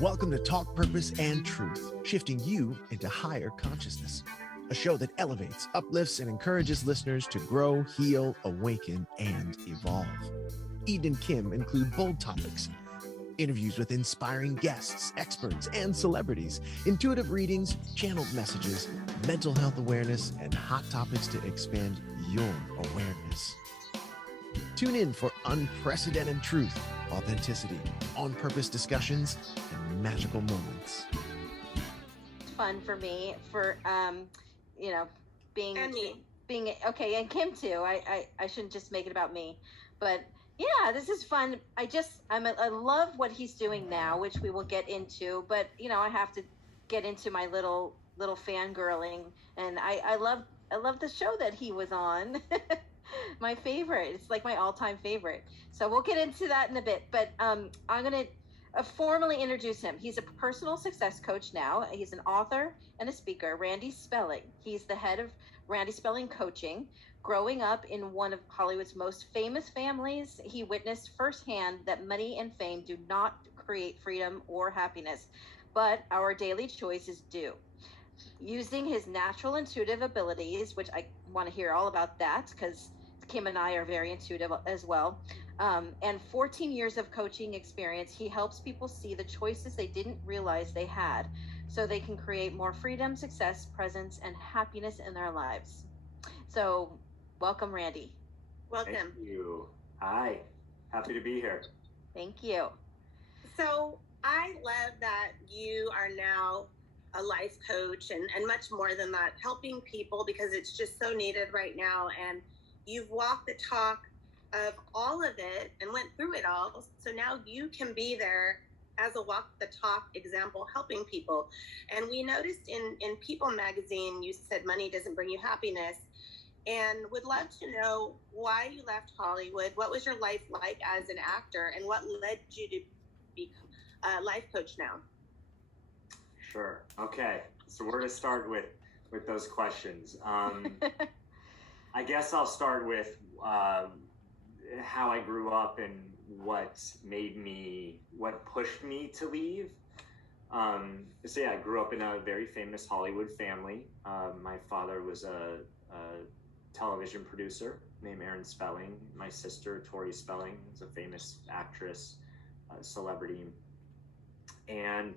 Welcome to Talk Purpose and Truth, shifting you into higher consciousness. A show that elevates, uplifts, and encourages listeners to grow, heal, awaken, and evolve. Eden and Kim include bold topics, interviews with inspiring guests, experts, and celebrities, intuitive readings, channeled messages, mental health awareness, and hot topics to expand your awareness. Tune in for unprecedented truth, authenticity, on-purpose discussions, and magical moments. Fun for me for being And me. being okay, and Kim too. I shouldn't just make it about me, but yeah, this is fun. I love what he's doing now, which we will get into, but I have to get into my little fangirling, and I love the show that he was on. My favorite. It's like my all-time favorite. So we'll get into that in a bit, but I'm going to formally introduce him. He's a personal success coach now. He's an author and a speaker, Randy Spelling. He's the head of Randy Spelling Coaching. Growing up in one of Hollywood's most famous families, he witnessed firsthand that money and fame do not create freedom or happiness, but our daily choices do. Using his natural intuitive abilities, which I want to hear all about that because Kim and I are very intuitive as well, and 14 years of coaching experience, he helps people see the choices they didn't realize they had so they can create more freedom, success, presence, and happiness in their lives. So welcome, Randy. Welcome. Thank you. Hi. Happy to be here. Thank you. So I love that you are now a life coach and much more than that, helping people because it's just so needed right now. And you've walked the talk of all of it and went through it all. So now you can be there as a walk the talk example, helping people. And we noticed in People magazine, you said money doesn't bring you happiness, and would love to know why you left Hollywood. What was your life like as an actor, and what led you to become a life coach now? Sure. Okay. So we're going to start with those questions. I guess I'll start with how I grew up and what pushed me to leave. So yeah, I grew up in a very famous Hollywood family. My father was a television producer named Aaron Spelling. My sister, Tori Spelling, is a famous actress, celebrity. And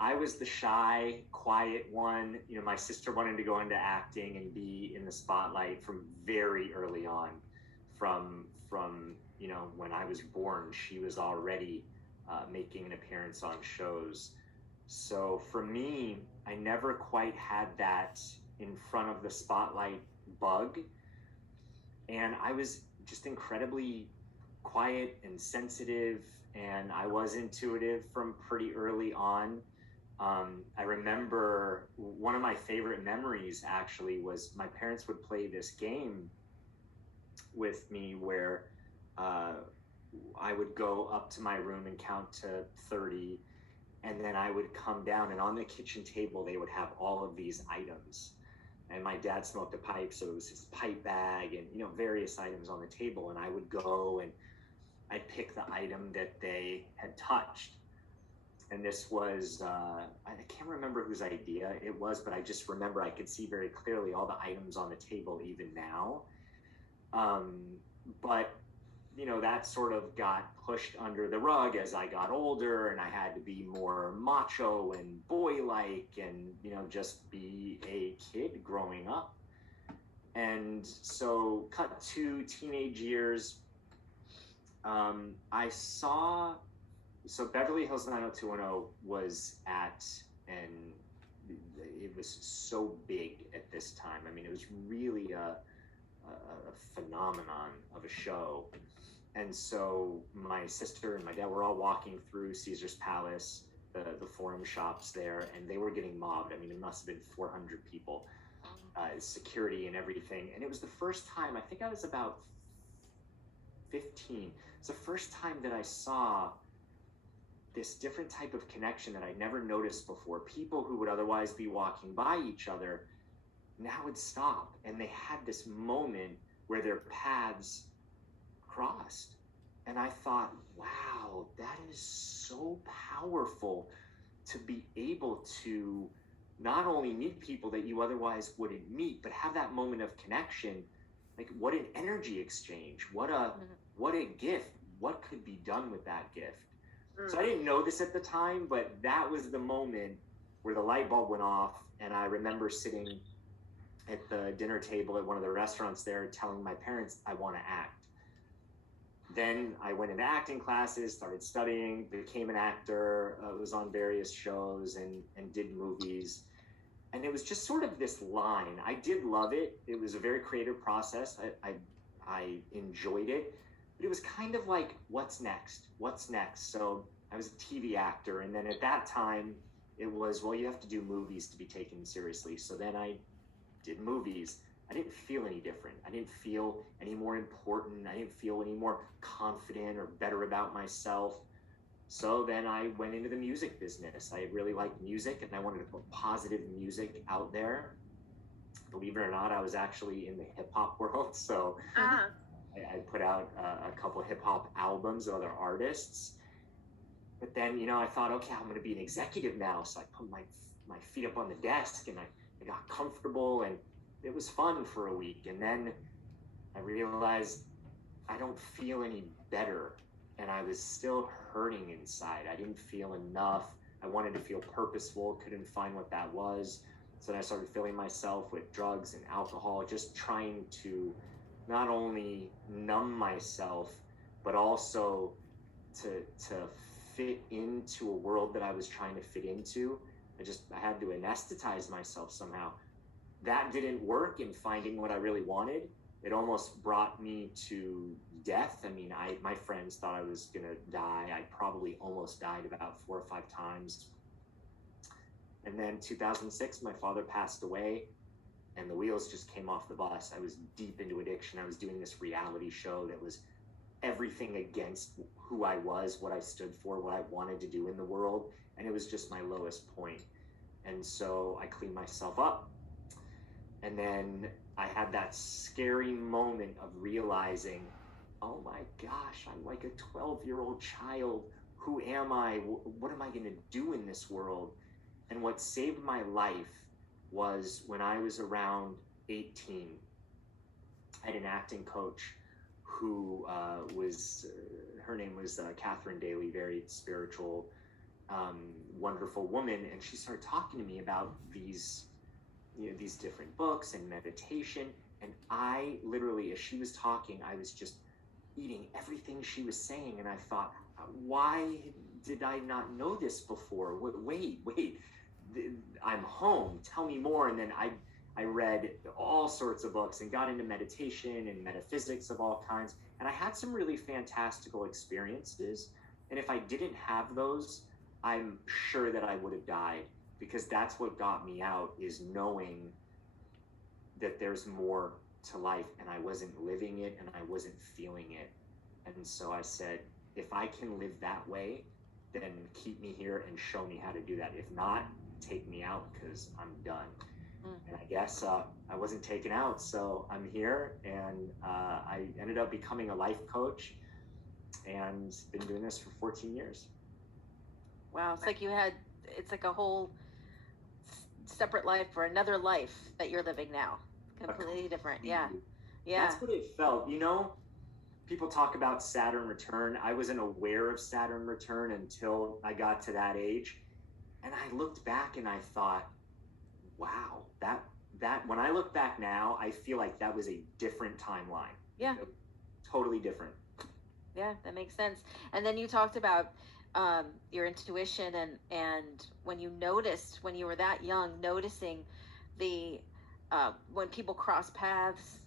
I was the shy, quiet one. My sister wanted to go into acting and be in the spotlight from very early on. From when I was born, she was already making an appearance on shows. So for me, I never quite had that in front of the spotlight bug. And I was just incredibly quiet and sensitive, and I was intuitive from pretty early on. I remember one of my favorite memories actually was my parents would play this game with me where I would go up to my room and count to 30, and then I would come down, and on the kitchen table they would have all of these items. And my dad smoked a pipe, so it was his pipe bag and various items on the table, and I would go and I'd pick the item that they had touched. And this was, I can't remember whose idea it was, but I just remember I could see very clearly all the items on the table even now. But, that sort of got pushed under the rug as I got older, and I had to be more macho and boy-like and, just be a kid growing up. And so cut to teenage years, I saw... So Beverly Hills 90210 was and it was so big at this time. I mean, it was really a phenomenon of a show. And so my sister and my dad were all walking through Caesar's Palace, the Forum shops there, and they were getting mobbed. I mean, it must have been 400 people, security and everything. And it was the first time, I think I was about 15. It's the first time that I saw this different type of connection that I'd never noticed before. People who would otherwise be walking by each other now would stop, and they had this moment where their paths crossed. And I thought, wow, whoa, that is so powerful to be able to not only meet people that you otherwise wouldn't meet, but have that moment of connection. Like, what an energy exchange, what a gift, what could be done with that gift. So I didn't know this at the time, but that was the moment where the light bulb went off. And I remember sitting at the dinner table at one of the restaurants there telling my parents I want to act. Then I went into acting classes, started studying, became an actor, was on various shows and did movies. And it was just sort of this line. I did love it. It was a very creative process. I enjoyed it. But it was kind of like, what's next? What's next? So I was a TV actor. And then at that time, it was, well, you have to do movies to be taken seriously. So then I did movies. I didn't feel any different. I didn't feel any more important. I didn't feel any more confident or better about myself. So then I went into the music business. I really liked music and I wanted to put positive music out there. Believe it or not, I was actually in the hip hop world. So I put out a couple of hip hop albums of other artists. But then, I thought, okay, I'm going to be an executive now. So I put my feet up on the desk and I got comfortable and it was fun for a week. And then I realized I don't feel any better. And I was still hurting inside. I didn't feel enough. I wanted to feel purposeful, couldn't find what that was. So then I started filling myself with drugs and alcohol, just trying to not only numb myself, but also to fit into a world that I was trying to fit into. I had to anesthetize myself somehow. That didn't work in finding what I really wanted. It almost brought me to death. I mean, my friends thought I was gonna die. I probably almost died about 4 or 5 times. And then 2006, my father passed away and the wheels just came off the bus. I was deep into addiction. I was doing this reality show that was everything against who I was, what I stood for, what I wanted to do in the world. And it was just my lowest point. And so I cleaned myself up. And then I had that scary moment of realizing, oh my gosh, I'm like a 12-year-old child. Who am I? What am I going to do in this world? And what saved my life was when I was around 18, I had an acting coach who her name was Catherine Daly, very spiritual, wonderful woman. And she started talking to me about these different books and meditation. And I literally, as she was talking, I was just eating everything she was saying. And I thought, why did I not know this before? Wait, I'm home. Tell me more. And then I read all sorts of books and got into meditation and metaphysics of all kinds. And I had some really fantastical experiences. And if I didn't have those, I'm sure that I would have died, because that's what got me out, is knowing that there's more to life, and I wasn't living it and I wasn't feeling it. And so I said, if I can live that way, then keep me here and show me how to do that. If not, take me out, because I'm done. And I guess I wasn't taken out, so I'm here, and I ended up becoming a life coach and been doing this for 14 years. Wow, it's like a whole separate life or another life that you're living now. Completely different. Yeah. That's what it felt. People talk about Saturn Return. I wasn't aware of Saturn Return until I got to that age. And I looked back and I thought, wow, that when I look back now, I feel like that was a different timeline. Yeah. Totally different. Yeah, that makes sense. And then you talked about your intuition and when you were that young, noticing the when people cross paths,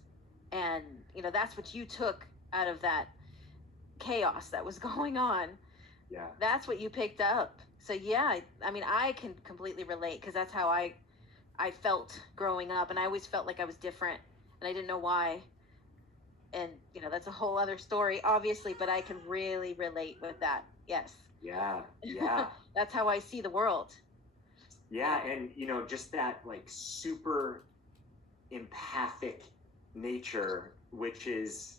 and that's what you took out of that chaos that was going on. Yeah, that's what you picked up. So yeah, I mean, I can completely relate, because that's how I felt growing up, and I always felt like I was different and I didn't know why. And that's a whole other story, obviously, but I can really relate with that. Yes. Yeah. That's how I see the world. Yeah. And just that like super empathic nature which is,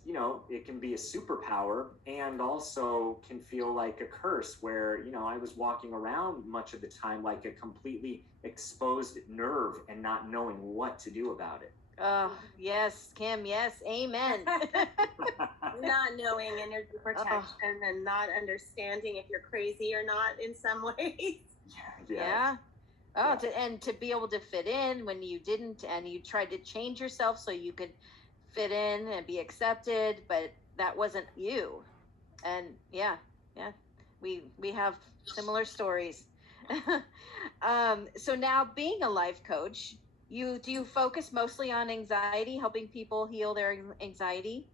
it can be a superpower and also can feel like a curse where, I was walking around much of the time like a completely exposed nerve and not knowing what to do about it. Oh, yes, Kim, yes, amen. Not knowing energy protection and not understanding if you're crazy or not in some ways. Yeah. Oh, to be able to fit in when you didn't, and you tried to change yourself so you could fit in and be accepted, but that wasn't you. And we have similar stories. So now, being a life coach, do you focus mostly on anxiety, helping people heal their anxiety?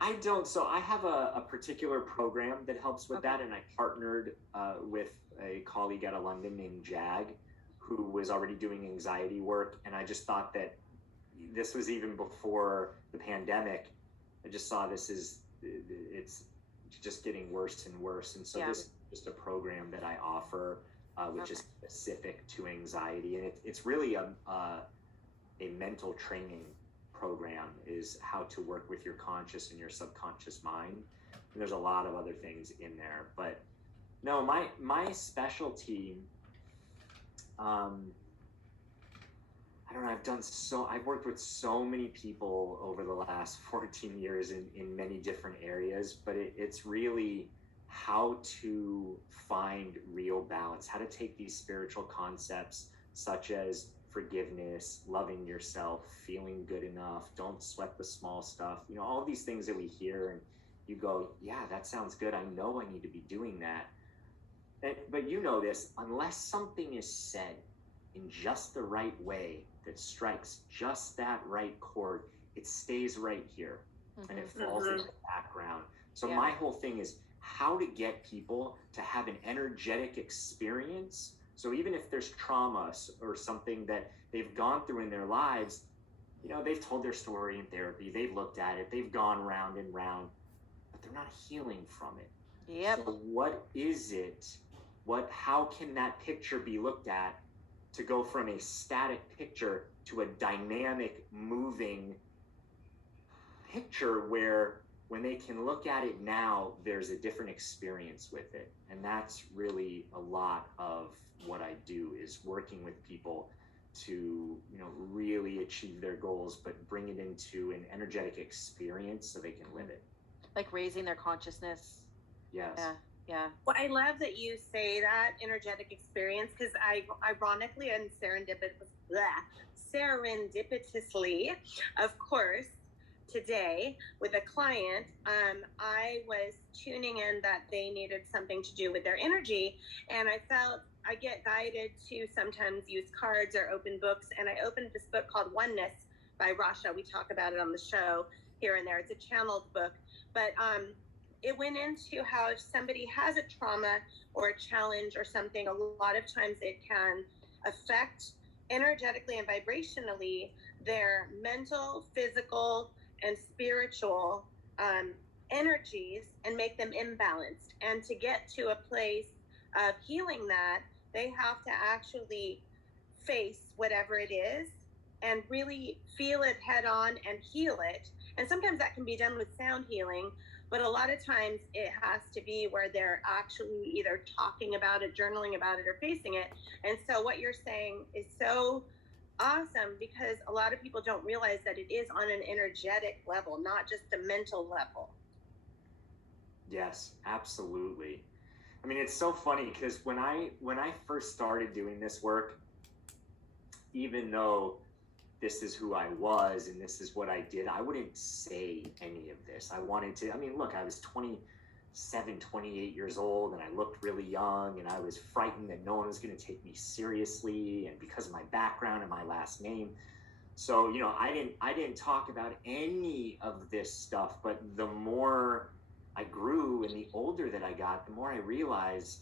I don't. So I have a particular program that helps with that, and I partnered with a colleague out of London named Jag, who was already doing anxiety work, and I just thought that this was even before the pandemic. I just saw it's just getting worse and worse, and so this is just a program that I offer, which is specific to anxiety, and it's really a mental training program, is how to work with your conscious and your subconscious mind. And there's a lot of other things in there, but no, my specialty, I don't know, I've worked with so many people over the last 14 years in many different areas, but it's really how to find real balance, how to take these spiritual concepts such as forgiveness, loving yourself, feeling good enough, don't sweat the small stuff, all these things that we hear and you go, yeah, that sounds good. I know I need to be doing that. But this, unless something is said in just the right way that strikes just that right chord, it stays right here and it falls into the background. So my whole thing is how to get people to have an energetic experience. So even if there's trauma or something that they've gone through in their lives, they've told their story in therapy, they've looked at it, they've gone round and round, but they're not healing from it. Yep. So what is it? How can that picture be looked at to go from a static picture to a dynamic, moving picture where when they can look at it now, there's a different experience with it? And that's really a lot of what I do, is working with people to, really achieve their goals, but bring it into an energetic experience so they can live it. Like raising their consciousness. Yes. Yeah. Well, I love that you say that energetic experience, because I ironically and serendipitously, of course, today with a client, I was tuning in that they needed something to do with their energy, and I felt I get guided to sometimes use cards or open books, and I opened this book called Oneness by Rasha. We talk about it on the show here and there. It's a channeled book, but it went into how if somebody has a trauma or a challenge or something, a lot of times it can affect energetically and vibrationally their mental, physical, and spiritual energies and make them imbalanced. And to get to a place of healing that, they have to actually face whatever it is and really feel it head on and heal it. And sometimes that can be done with sound healing, but a lot of times it has to be where they're actually either talking about it, journaling about it, or facing it. And so what you're saying is so awesome, because a lot of people don't realize that it is on an energetic level, not just a mental level. Yes, absolutely. I mean, it's so funny because when I first started doing this work, even though this is who I was and this is what I did, I wouldn't say any of this. I wanted to, look, I was 27, 28 years old and I looked really young and I was frightened that no one was going to take me seriously, and because of my background and my last name. So, I didn't talk about any of this stuff, but the more I grew and the older that I got, the more I realized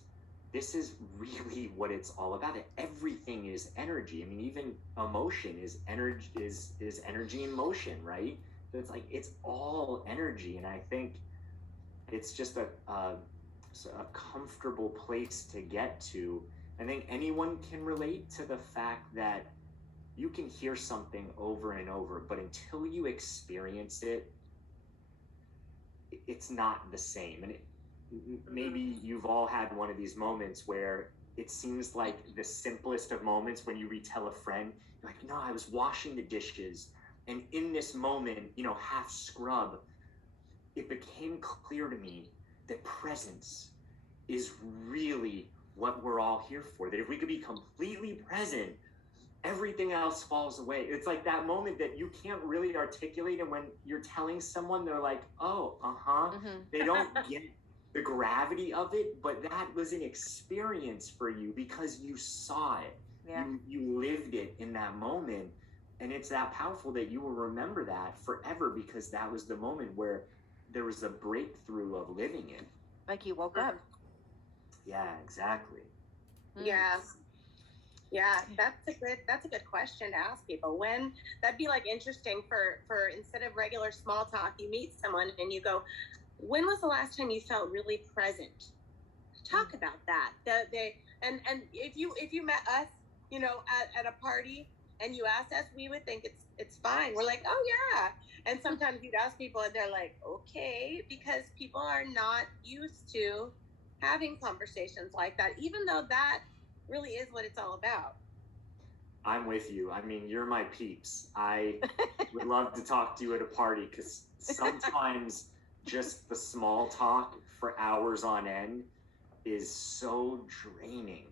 this is really what it's all about. Everything is energy. Even emotion is energy, is energy in motion, right? So it's like, it's all energy. And I think it's just a comfortable place to get to. I think anyone can relate to the fact that you can hear something over and over, but until you experience it, it's not the same. And maybe you've all had one of these moments where it seems like the simplest of moments when you retell a friend, you're like, no, I was washing the dishes, and in this moment, half scrub, it became clear to me that presence is really what we're all here for. That if we could be completely present, everything else falls away. It's like that moment that you can't really articulate, and when you're telling someone, they're like, oh, They don't get the gravity of it, but that was an experience for you because you saw it. Yeah. You lived it in that moment, and it's that powerful that you will remember that forever, because that was the moment where there was a breakthrough of living it. Like you woke up. Yeah, exactly. Yeah, that's a good question to ask people. When that'd be like interesting for instead of regular small talk, you meet someone and you go, when was the last time you felt really present? Talk about that. And if you met us, at a party and you asked us, we would think it's fine. We're like, oh yeah. And sometimes you'd ask people and they're like, okay, because people are not used to having conversations like that, even though that really is what it's all about. I'm with you. I mean, you're my peeps. I would love to talk to you at a party, because sometimes just the small talk for hours on end is so draining.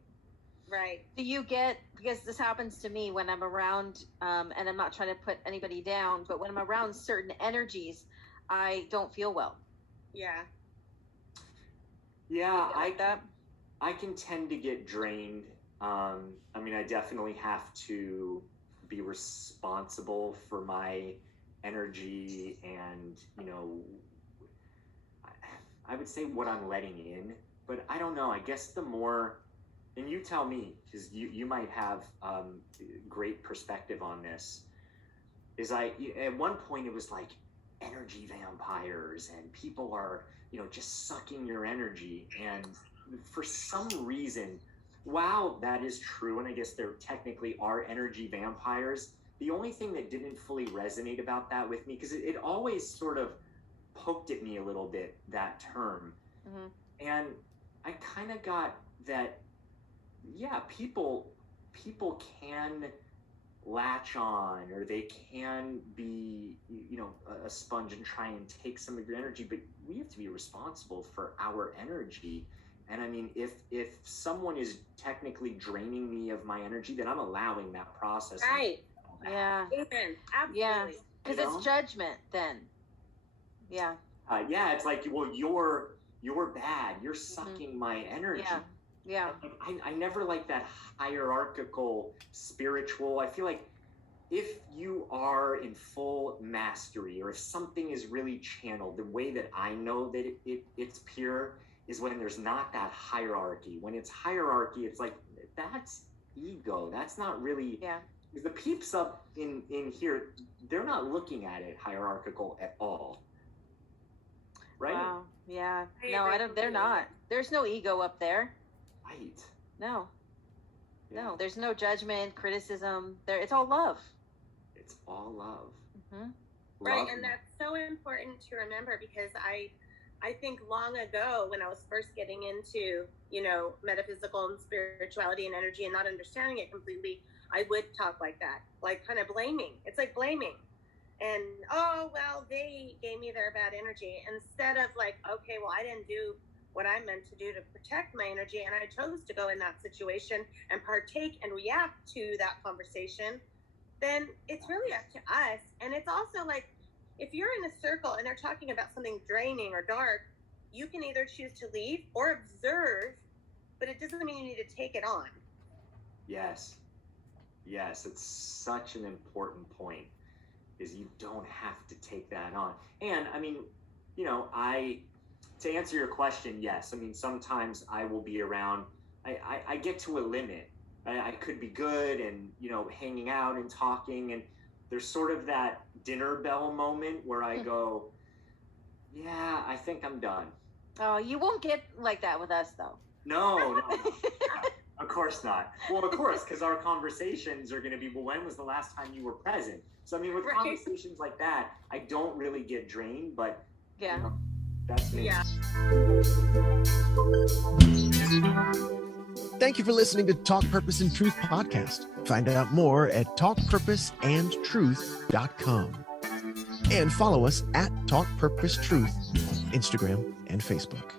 Right. Do you get, because this happens to me when I'm around, and I'm not trying to put anybody down, but when I'm around certain energies, I don't feel well. Yeah. Yeah, I can tend to get drained. I mean, I definitely have to be responsible for my energy and, I would say what I'm letting in, but I don't know. I guess the more, and you tell me, because you might have great perspective on this, is at one point it was like energy vampires and people are, just sucking your energy. And for some reason, wow, that is true. And I guess there technically are energy vampires. The only thing that didn't fully resonate about that with me, because it always sort of poked at me a little bit, that term. Mm-hmm. And I kind of got that, yeah, people can latch on, or they can be, a sponge and try and take some of your energy, but we have to be responsible for our energy. And I mean, if someone is technically draining me of my energy, then I'm allowing that process. Right. Yeah. Amen. Absolutely. Yeah. Because it's judgment then. Yeah. Yeah. It's like, well, you're bad. You're sucking my energy. Yeah. I never like that hierarchical spiritual. I feel like if you are in full mastery, or if something is really channeled, the way that I know that it's pure is when there's not that hierarchy. When it's hierarchy, it's like, that's ego. That's not really, because the peeps up in here, they're not looking at it hierarchical at all. Right? Wow. Yeah. No, they're not. There's no ego up there. Right. No. Yeah. No, there's no judgment, criticism. It's all love. It's all love. Mm-hmm. Right, and that's so important to remember, because I think long ago, when I was first getting into, metaphysical and spirituality and energy and not understanding it completely, I would talk like that, like kind of blaming. It's like blaming. And, oh, well, they gave me their bad energy, instead of like, okay, well, I didn't do what I meant to do to protect my energy, and I chose to go in that situation and partake and react to that conversation, then it's really up to us. And it's also like, if you're in a circle and they're talking about something draining or dark, you can either choose to leave or observe, but it doesn't mean you need to take it on. Yes, it's such an important point, is you don't have to take that on. And I mean, to answer your question, yes. I mean, sometimes I will be around, I get to a limit. I could be good and, hanging out and talking, and there's sort of that dinner bell moment where I go, yeah, I think I'm done. Oh, you won't get like that with us, though. No. Of course not. Well, of course, because our conversations are going to be, well, when was the last time you were present? So, I mean, with conversations like that, I don't really get drained, but That's me. Yeah. Thank you for listening to Talk Purpose and Truth podcast. Find out more at talkpurposeandtruth.com. And follow us at Talk Purpose Truth on Instagram and Facebook.